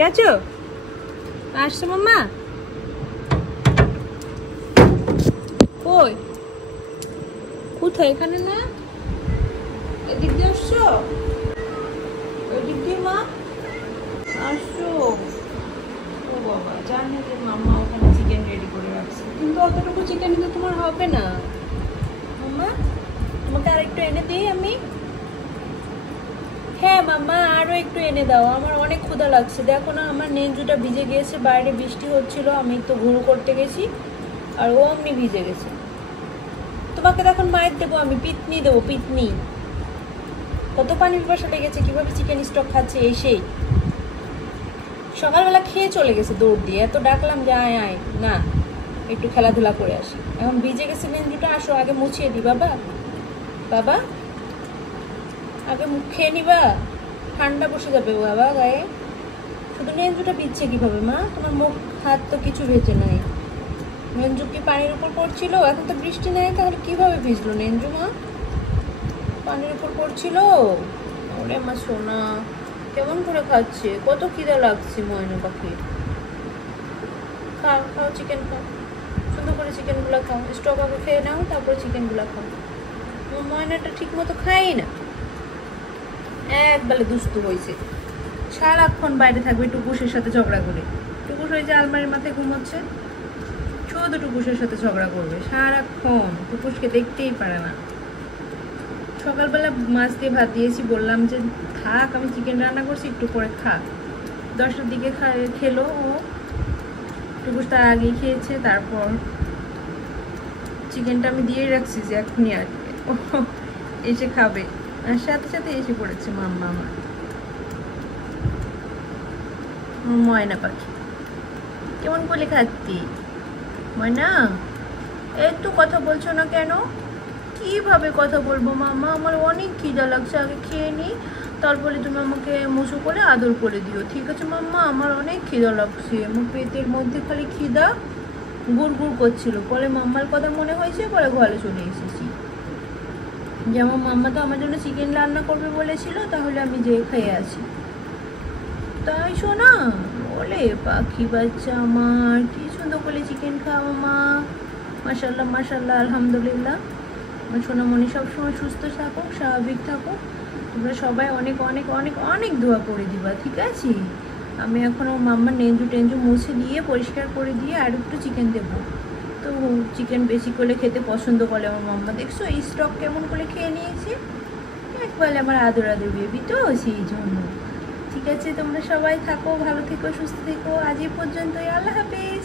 গেছো? আসছো মাম্মা? কই কোথায়? এখানে না, এদিক দিয়ে আসছো? ওই দিক দিয়ে মা আসছো? ও বাবা, জানি যে মাম্মা ওখানে চিকেন রেডি করে রাখছে, কিন্তু অতটুকু চিকেন তো তোমার হবে না মাম্মা। তোমাকে আর একটু এনে দিই আমি? হ্যাঁ মাম্মা, আরো একটু এনে দাও, আমার অনেক ক্ষুধা লাগছে। দেখো না, আমার নেঞ্জুটা ভিজে গিয়েছে, বাইরে বৃষ্টি হচ্ছিল, আমি তো ঘুরু করতে গেছি আর ও অমনি ভিজে গেছে। তোমাকে তখন মায়ের দেবো আমি, পিতনি দেবো, পিতনি। কত পানি পিপাসা লেগেছে, কিভাবে চিকেন স্টক খাচ্ছে এসেই। সকালবেলা খেয়ে চলে গেছে দৌড় দিয়ে, এত ডাকলাম যে আয় আয়, না একটু খেলাধুলা করে আসি। এখন ভিজে গেছে নেঞ্জুটা, আসো আগে মুছিয়ে দি বাবা। বাবা আগে মুখ খেয়ে নিবা, ঠান্ডা বসে যাবে বাবা গায়ে। শুধু নেঞ্জুটা ভিজছে কিভাবে মা? তোমার মুখ হাত তো কিছু ভেজে নাই। নেঞ্জু কি পানির উপর পড়ছিল? এখন তো বৃষ্টি নেই, তাহলে কিভাবে ভিজলো নেঞ্জু মা? পানির উপর পড়ছিল। ওরে আমার সোনা, কেমন করে খাচ্ছে, কত খিদা লাগছে ময়না পাখি। খাও খাও, চিকেন খাও, সুন্দর করে চিকেন গুলা খাও। স্টক আগে খেয়ে নাও, তারপরে চিকেন গুলা খাও। ময়নাটা ঠিক মতো খাই না, একবারে দুষ্টু হয়েছে, সারাক্ষণ বাইরে থাকবে টুকুসের সাথে ঝগড়া করে। টুকুস ওই যে আলমারির মাথায় ঘুমোচ্ছে, শুধু টুকুসের সাথে ঝগড়া করবে সারাক্ষণ, টুকুসকে দেখতেই পারে না। সকালবেলা মাছ দিয়ে ভাত দিয়েছি, বললাম যে থাক, আমি চিকেন রান্না করছি, একটু পরে খা। 10টার দিকে খেলো ও, টুকুস তার আগেই খেয়েছে। তারপর চিকেনটা আমি দিয়ে রাখছি যে এখনই আর এসে খাবে, আর সাথে সাথে এসে পড়েছে মাম্মা আমার ময়না পাখি। কেমন করে খাচ্ছি ময়না? একটু কথা বলছো না কেন? কিভাবে কথা বলবো মাম্মা, আমার অনেক খিদা লাগছে, আগে খেয়ে নিই, তারপরে তুমি আমাকে মুসু করে আদর করে দিও, ঠিক আছে মাম্মা? আমার অনেক খিদা লাগছে, আমার পেটের মধ্যে খালি খিদা গুড় গুড় করছিল। পরে মাম্মার কথা মনে হয়েছে, পরে ঘরে চলে এসেছি। যেমন মাম্মা তো আমার জন্য চিকেন রান্না করবে বলেছিল, তাহলে আমি যেয়ে খেয়ে আসি। তাই শোনা, বলে পাখি বাচ্চা আমার, কি সুন্দর করে চিকেন খাওয়া মা, মাশাল্লাহ মাশাল্লাহ, আলহামদুলিল্লাহ। আমার সোনামণি সবসময় সুস্থ থাকুক, স্বাভাবিক থাকুক। তোমরা সবাই অনেক অনেক অনেক অনেক দোয়া করে দিবা, ঠিক আছে? আমি এখন ওর মাম্মার নেঞ্জু টেঞ্জু মুছে দিয়ে পরিষ্কার করে দিয়ে আর একটু চিকেন দেবো। তো চিকেন বেশি করে খেতে পছন্দ করে আমার মাম্মা, দেখছো এই স্টক কেমন করে খেয়ে নিয়েছে। একবারে আমার আদর আদর বেবি তো, সেই জন্য। ঠিক আছে, তোমরা সবাই থাকো, ভালো থেকো, সুস্থ থেকো। আজ এই পর্যন্তই, আল্লাহ হাফেজ।